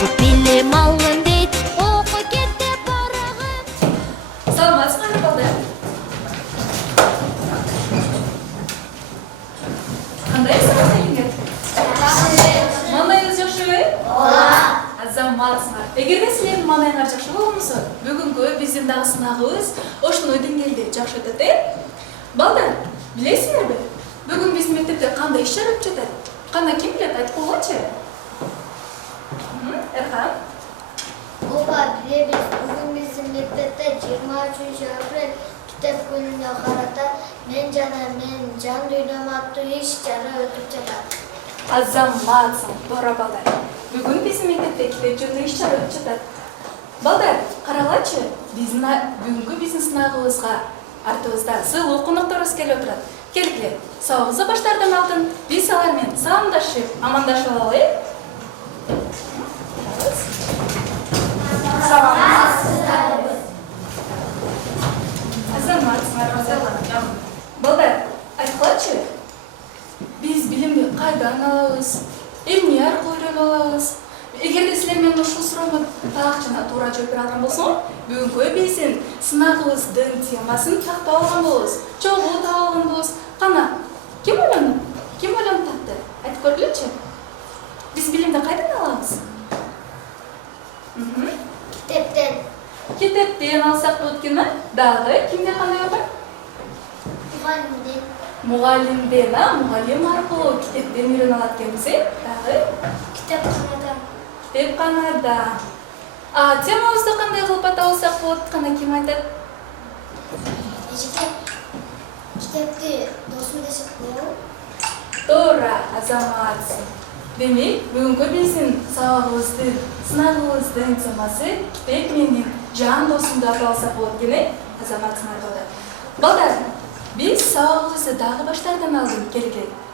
Окуп билим алгын дейт, оку кетте барагым. Саламатсызбы, балдар? Кандайсыз экен? Маңайыңыз жакшыбы? Ооба. Азаматсыңар. Эгерде силердин маңайыңар жакшы болгонсо, бүгүнкү биздин дагы сынагыбыз ошондой деңгээлде жакшы өтөт, Балдар, билесиңерби? Бүгүн биздин мектепте кандай иш-чара өтүп жатат? Кана ким билет, айтып койгончу? Эрхан? Ооба, билебиз. Бүгүн биздин мектепте 23 апрель китеп күнүнө карата мен жана менин жан дүйнөм аттуу иш-чара өтүп жатат. Азаматсың, туура балдар. Бүгүн биздин мектепте китеп жөнүндө иш-чара өтүп жатат. Балдар, карагачы, бүгүнкү биздин сынагыбызга артыбызда сыйлуу конокторубуз келип отурат. Келгиле, сабагыбызды баштаардан алдын биз алар менен саламдашып, амандашып алалы. Азаматсыңар. Балдар, айткылачы, биз билимди кайдан алабыз, эмне аркылуу үйрөнүп алабыз? Эгерде силер менен ушул суроону так жана туура жооп бере алган болсоңор, бүгүнкү биздин сынагыбыздын темасын тактап алган болобуз. Чогуу таап алган болобуз. Кана, ким ойлонуп тапты? Айтып көргүлөчү. Биз билимди кайдан алабыз? Китептен алсак болот экенби? Дагы кимден кандай бар? Мугалимден. Мугалимден, мугалим аркылуу китептен үйрөнүп алат экенбиз, Дагы Китепканадан. Китепканада. Темабызды кандай кылып атабызсак болот? Кана ким айтат? Китепти досум десек болобу? Туура, Азаматсың. Демек, бүгүнкү биздин сабагыбыздын, сынагыбыздын темасы китеп менин жан досумду атап алсак болот экен, Азаматсыңар балдар. Балдар, биз сабагыбызды дагы баштаардан алдын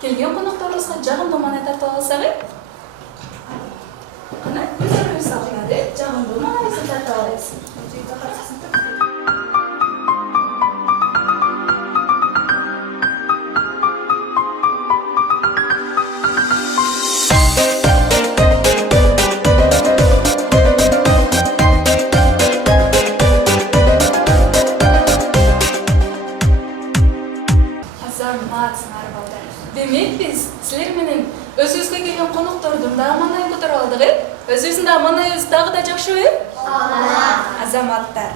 келген конокторубузга жагымдуу маанай тартып алсак, кана көзөрүбүз алдына жагымдуу маанайыбызды тартып алабыз. Азаматсыңар балдар. Демек биз силер менен өзүбүзгө келген коноктордун дагы маанайын көтөрүп алдык, Өзүбүздүн дагы маанайыбыз дагы да жакшыбы? Ооба. Азаматтар,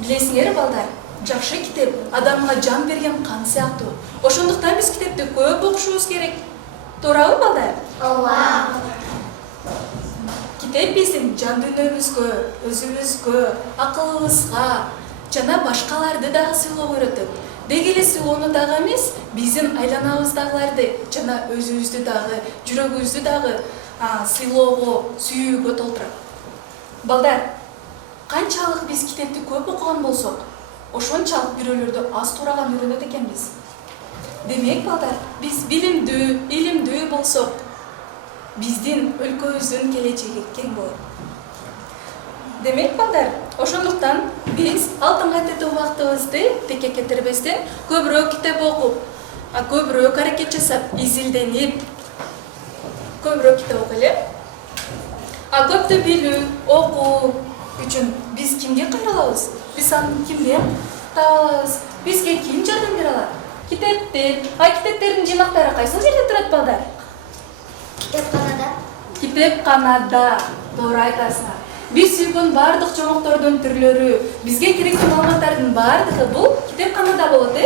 билесиңер балдар, жакшы китеп адамга жан берген кан сыяктуу. Ошондуктан биз китепти көп окушубуз керек. Туурабы балдар? Ооба. Китеп биздин жан дүйнөбүзгө, өзүбүзгө, акылыбызга жана башкаларды дагы сыйлоого үйрөтөт. Деги эле сыйлоону дагы эмес, биздин айланабыздагыларды жана өзүбүздү дагы, жүрөгүбүздү дагы сыйлоого, сүйүүгө толтурат. Балдар, канчалык биз китепти көп окуган болсок, ошончалык бирөөлөрдү аз туураган үйрөнөт экенбиз. Демек, балдар, биз билимдүү, илимдүү болсок, биздин өлкөбүздүн келечеги кең болот. Демек, балдар, ошондуктан биз алтынга тең убактыбызды текке кетирбестен көбүрөөк китеп окуп, көбүрөөк аракет жасап, изилденип, көбүрөөк китеп окуйлу. Көптү билүү, окуу үчүн биз кимге кайрылабыз? Биз аны кимден таап алабыз? Бизге ким жардам бере алат? Китептер. Китептердин жыйнактары кайсыл жерде турат, балдар? Китепканада. Китепканада. Туура айтасыңар. Биз сүйгөн бардык жомоктордун түрлөрү, бизге керектүү маалыматтардын бардыгы бул китепканада болот,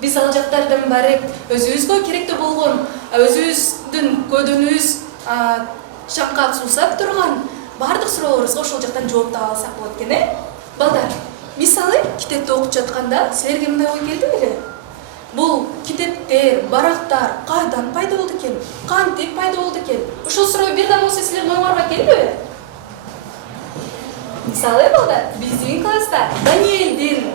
Биз ал жактардан барып, өзүбүзгө керектүү болгон, өзүбүздүн көдүнүбүз чаңкап суусап турган бардык суроолорубузга ошол жактан жооп таап алсак болот экен, Балдар, мисалы китепти окуп жатканда силерге мындай ой келди беле? Бул китептер, барактар кайдан пайда болду экен? Кантип пайда болду экен? Ушул суроо бир да болсо силердин оюңарга келбеби? Мисалы, балдар, биздин класста Даниэлдин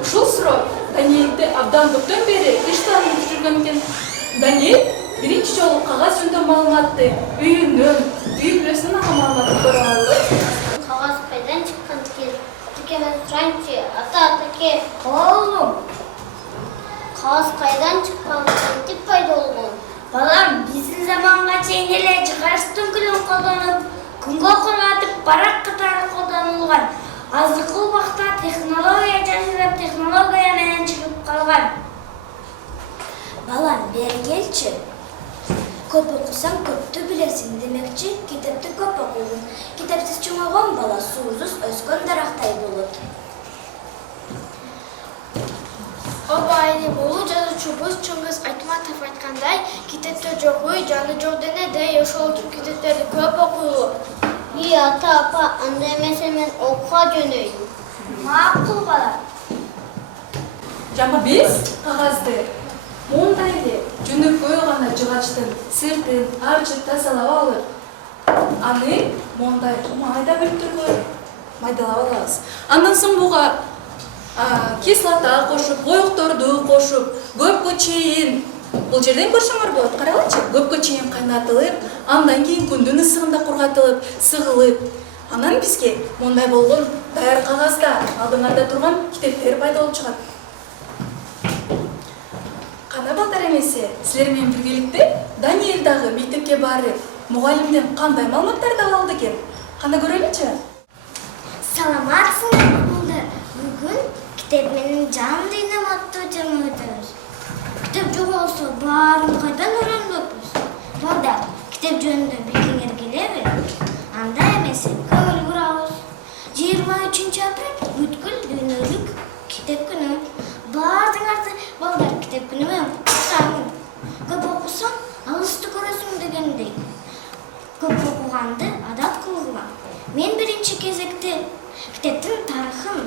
ушул суроо Даниэлди абдан көптөн бери иштанып жүргөн экен. Даниэль биринчи жолу кагаз жөнүндө маалыматты үйүнөн, үй бүлөсүнөн алган маалыматты көрө алды. Кагаз кайдан чыккан экен? Мен сурайынчы, ата-атаке. Оğlum. Kağız kaydan çıkan, kayıp пайда болгон? Балам, биздин заманга чейин эле жыгарыстын колдонуп, күнгө кургатып барак катары колдонулган. Азыркы убакта технология жашырып, технология менен чыгып калган. Балам, бери келчи. Көп окусаң көптү билесиң демекчи, китепти көп окугун. Китепсиз чоңойгон бала суусуз өскөн дарактай болот. Обайны болу жазуучубуз Чыңгыз Айтматов айткандай, китепте жок ой, жаны жок денедей, ошол үчүн китептерди көп окуйлу. Ата, апа, анда эмесе мен окууга жөнөйүм. Макул бала. Жана биз кагазды мондайде жөнөкөй гана жыгачтын сыртын арчып тазалап алып, аны мондай майда бүттүргөн майдалап алабыз. Андан соң буга кислота кошуп, боекторду кошуп, көпкө чейин, бул жерден көрсөңөр болот, карагылчы, көпкө чейин кайнатылып, андан кийин күндүн ысыгында кургатылып, сыгылып, анан бизге мондай болгон даяр кагазда алдыңарда турган китептер пайда болуп чыгат. Кана балдар эмесе, силер менен биргеликте Даниэль дагы мектепке барып, мугалимден кандай маалыматтарды ала алды экен? Кана көрөлүчү? Саламатсыңар балдар. Бүгүн китеп менен жан дүйнөм аттуу жыйын өтөбүз. Китеп жоголсо баарын кайдан үйрөнөбүз? Балдар, китеп жөнүндө билгиңер келеби? Анда эмесе көңүл бурабыз. 23 апрель бүткүл дүйнөлүк китеп күнү. Баардыгыңарды балдар китеп күнү менен куттуктаймын. Көп окусаң алысты көрөсүң дегендей. Көп окуганды адат кылгыла. Мен биринчи кезекте китептин тарыхын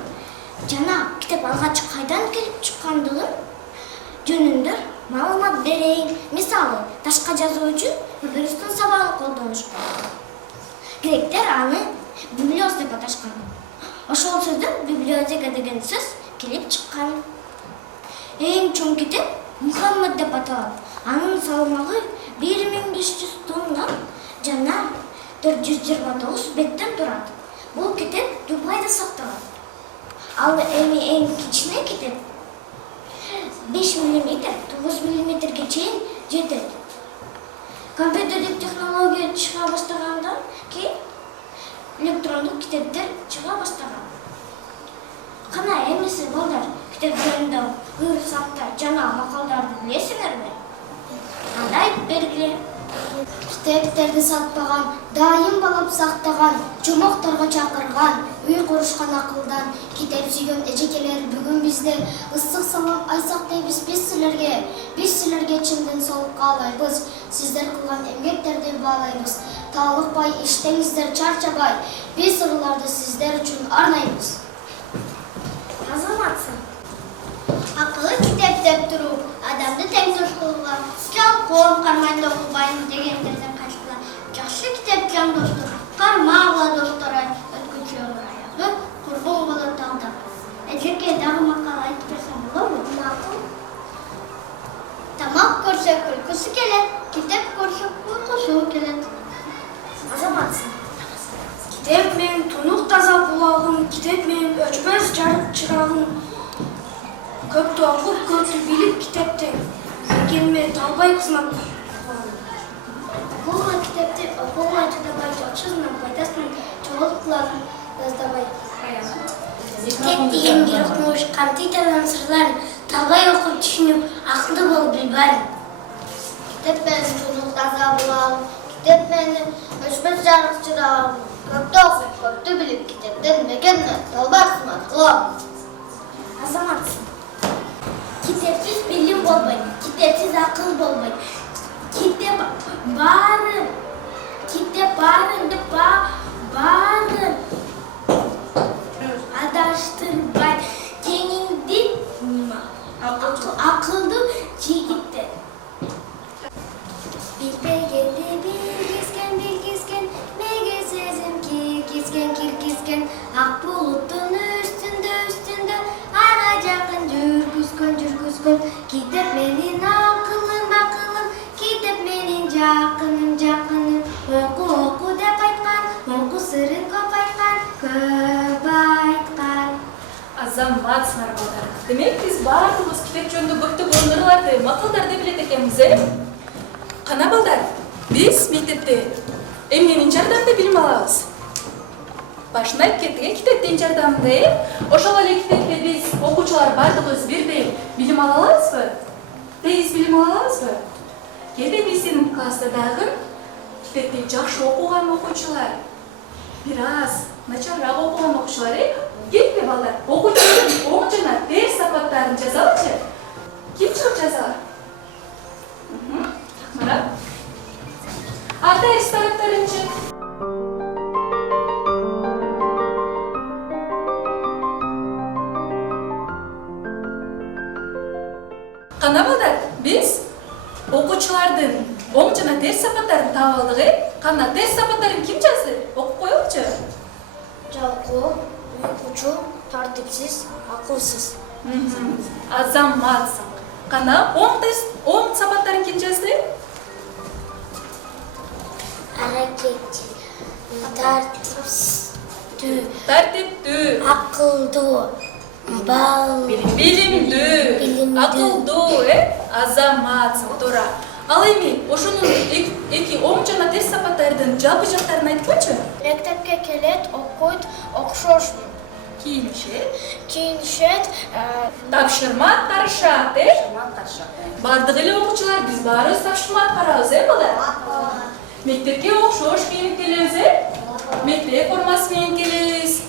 жана китеп алгач кайдан келип чыккандыгын жөнүндө маалымат берейин. Мисалы, ташка жазуу үчүн папирустун сабагын колдонушкан. Гректер аны библиоз деп аташкан. Ошол сөздөн библиотека деген сөз келип чыккан. Эң чоң китеп Мухаммед деп аталат. Анын салмагы 1500 тонна жана 429 беттен турат. Бул китеп Дубайда сакталат. Ал эми эң кичине китеп 5 мм, 9 мм чейин жетет. Компьютердик технология чыга баштагандан кийин электрондук китептер чыга баштаган. Кана эмесе балдар, китеп жөнүндө ыр-сактар жана макалдарды билесиңерби? Андай бергиле. Китептерди сатпаган, дайым балап сактаган, жомокторго чакырган, үй курушкан акылдан китеп сүйгөн эжекелер бүгүн бизде ысык салам айтсак дейбиз биз силерге чындын соолук каалайбыз. Сиздер кылган эмгектерди баалайбыз. Таалыкпай иштеңиздер, чарчабай. Биз ырларды сиздер үчүн арнайбыз. Азаматсың. Акылы китеп деп туруу адамды тең кылууга, ком кармайды окубайм дегендерден качкыла. Жакшы китеп жан достур, кармагыла достор өткүчүөр аягы, курбун болот алда. Эжеке дагы макал айтып берсең болобу? Макул. Тамак көрсөк күлкүсү келет, китеп көрсөк уйкусу келет. Азаматсың. Китеп менен тунук таза булагын, китеп менен өчпөс жарык чырагын. Көптү окуп, көптү билип китептен келме талбай кызмат кылган. Окууга китепти окууга чыдабай, жакшысынан пайдасынан чогулткуларын жаздабай. Китеп деген бир окумуш компьютердин сырларын талбай окуп түшүнүп, акылдуу болуп билбайм. Китеп менен тунук таза булагын, китеп менен өчпөс жарык чырагын. Көптү окуп, көптү билип китептен мекенне талбай кызмат кылам. Азаматсың. Kitepsiz bilim olmayın, kitepsiz akıl olmayın. Kitep bağırın, bağırın. Adaştırmayın, kenindi akıllı çiğitte. Bilgizgen, mege sezim kirgizgen. Ak bulutun üstünde, ara jakın жүргүзгөн. Kitep menin akılım, kitep menin jakınım. Oku деп айткан, oku сырын көп айткан. Азаматсыңар балдар. Демек биз баардыгыбыз китеп жөнүндө көптөгөн ырларды, макалдарды билет экенбиз, Кана балдар, биз мектепте эмненин жардамында билим алабыз? Башында айтып кеттик, китептин жардамында. Ошол эле китепте биз окуучулар бардыгыбыз бирдей билим ала алабызбы? Тегиз билим ала алабызбы? Кээде биздин класста дагы китепти жакшы окуган окуучулар, бир аз начарраак окуган окуучулар, кетпе балдар, окуучулардын оң жана терс сапаттарын жазалычы. Ким чыгып жазалар? Мына. Терс тараптарынчы. Кана балдар, биз окуучулардын оң жана терс сапаттарын таап алдык. Кана терс сапаттарын ким жазды? Окуп коелучу. Жалкоо, уйкучу, тартипсиз, акылсыз. Азаматсың. Кана оң сапаттарын ким жазды? Аракетчил, Тартиптүү, акылдуу, билимдүү, акылдуу, азаматсың, туура. Ал эми ошонун эки оң жана терс сапаттардын жалпы жактарын айтып койчу. Мектепке келет, окуйт, окшошмун. Кийинишет, Тапшырма аткарышат, Бардык эле окуучулар биз баарыбыз тапшырма аткарабыз, балдар? Мектепке окшош кийинип келебиз, Мектеп формасы менен келебиз.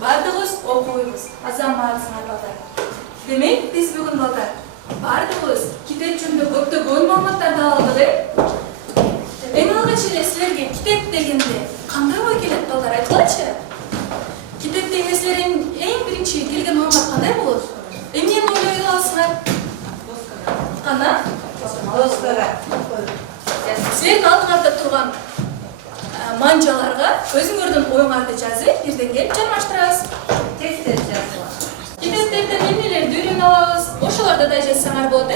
Бардыгыбыз окуйбуз, азаматсыңар балдар. Демек, биз бүгүн балдар бардыгыбыз китеп жөнүндө көптөгөн маалыматтарды алдык. Эң алгач эле силерге китеп дегенде кандай ой келет балдар, айткылачы? Китеп деген силердин эң биринчи келген маалымат кандай болот? Эмнени ойлой аласыңар? Кана? Силердин алдыңарда турган манжаларга өзүңөрдүн оюңарды жазып, бирден келип жармаштырабыз. Китептерден эмнелерди үйрөнүп алабыз? Ошолорду да жазсаңар болот,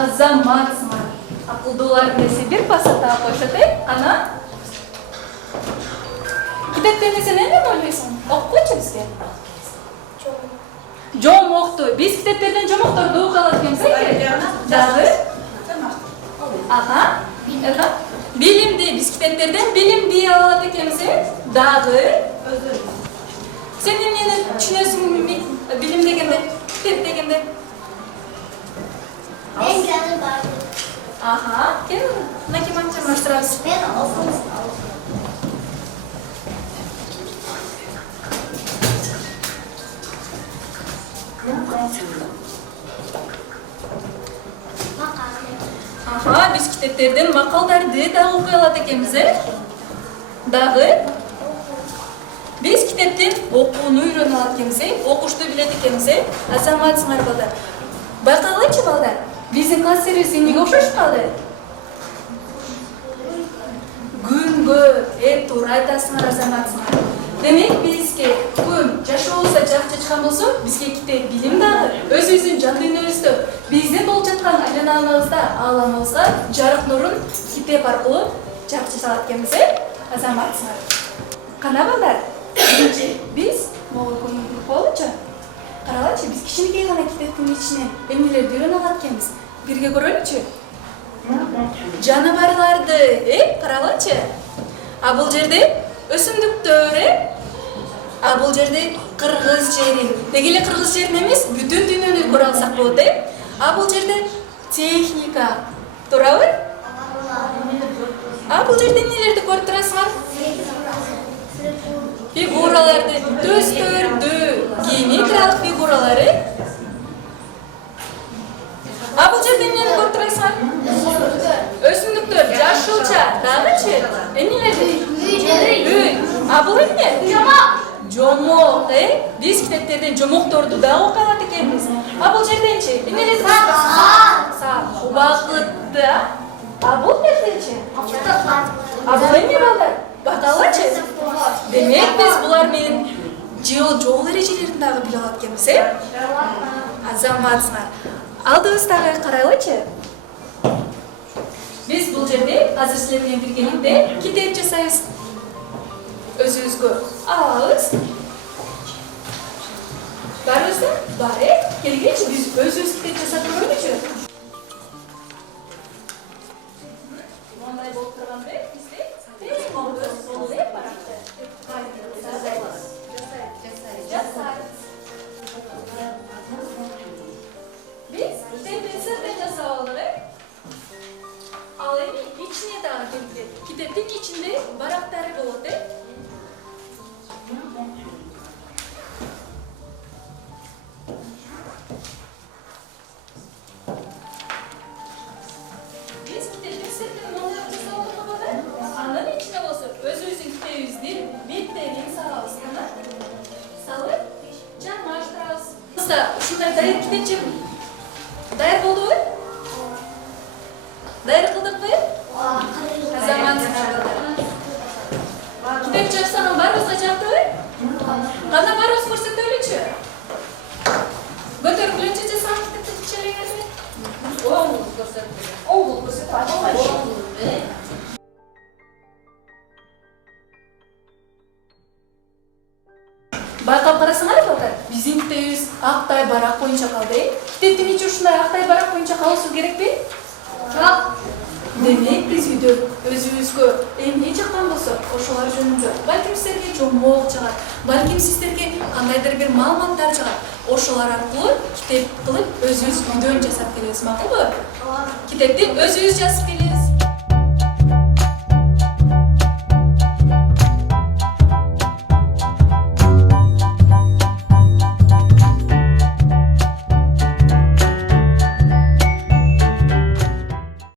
Азаматсыңар. Акылдуулар десе бир паса таап коюшат, Ана? Китептерди сен эмнени ойлойсуң? Окуп койчу бизге. Жомокту. Биз китептерден жомокторду угуп алат экенбиз, Дагы? Билимди. Биз китептерден билимди алат экенбиз, Дагы? Сен эмнени түшүнөсүң билим дегенде, китеп дегенде? мен жаны бар. Кел, накиман жармаштырабыз. Мен окумуш. Биз китептерден макалдарды да окуй алат экенбиз, Дагы? Биз китептен окууну үйрөнүп алат экенбиз, окушту билет экенбиз, Азаматсыңар балдар. Байкагылачы балдар, биздин класстерибиз эмнеге окшош калды? Күнгө, туура айтасыңар, Азаматсыңар. Демек, бизге күн жашообузда жарык чачкан болсо, бизге китеп билим дагы өзүбүздүн жан дүйнөбүздө, биздин болуп жаткан айланабызда, ааламыбызга жарык нурун китеп аркылуу жарык чачалат экенбиз, Азаматсыңар. Кана балдар, биз могул көргөн болчу. Карагачы, биз кичинекей гана китептин ичинен эмнелерди үйрөнүп алат экенбиз. Бирге көрөлүчү. Жаныбарларды, карагачы. Бул жерде өсүмдүктөр, бул жерде кыргыз жерин. Деги эле кыргыз жерин эмес, бүтүн дүйнөнү көрө алсак болот, Бул жерде техника. Туурабы? Бул жерде эмнелерди көрүп турасыңар? Фигураларды, төстөрдү, геометриялык фигуралары. Бул жерде эмнени көрүп турасыңар? Өсүмдүктөр, жашылча, дагычы? Эмнелерди? Үй. Бул эмне? Жомок, Биз китептерден жомокторду да окуй алат экенбиз. Бул жерденчи? Эмнелерди? Саат. Убакытты. Бул жерденчи? Бул эмне балдар? Байкалачы? Демек, биз булар менен жол эрежелерин дагы биле алат экенбиз, Азаматсыңар. Алдыбыздагы карайлычы. жерде азыр силер менен биргеликте китеп жасайбыз. Өзүбүзгө алабыз. Барбызбы? Бар, келгенчи биз өзүбүз китеп жасап көргөнчү. Мындай болуп турганда бизде тең болбойбуз, болду баракта. Жасайбыз. Biz kitebi sırttan жасап алдык. Ал эми ичине дагы келди. Китептин ичинде барактары болот. Biz китептин сыртын мындай жасап алдык. Анын ичинде болсо өзүбүздүн китебибиздин беттерин салабыз. Салып, жармаштырабыз. Ушундай дайыр китепчи дайыр болдубу? Дайыр кылдыкпы? Заман китеп жасаган барыбызга жактыбы? Кандай барыбыз көрсөтөлүчү? Көтөргүлөнчү жасаган китепти чечелеңерби? Оң көрсөтүлгөн. Оң көрсөтүп атпайбы? Байкап карасаңар балдар, биздин китебибиз актай барак боюнча калды. Китептин ичи ушундай актай барак боюнча калышы керекпи? Жок. Демек биз үйдө өзүбүзгө эмне жаккан болсо, ошолор жөнүндө балким силерге жомок чыгат, балким сиздерге кандайдыр бир маалыматтар чыгат. Ошолор аркылуу китеп кылып өзүбүз үйдөн жасап келебиз, макулбу? Китепти өзүбүз жазып келебиз.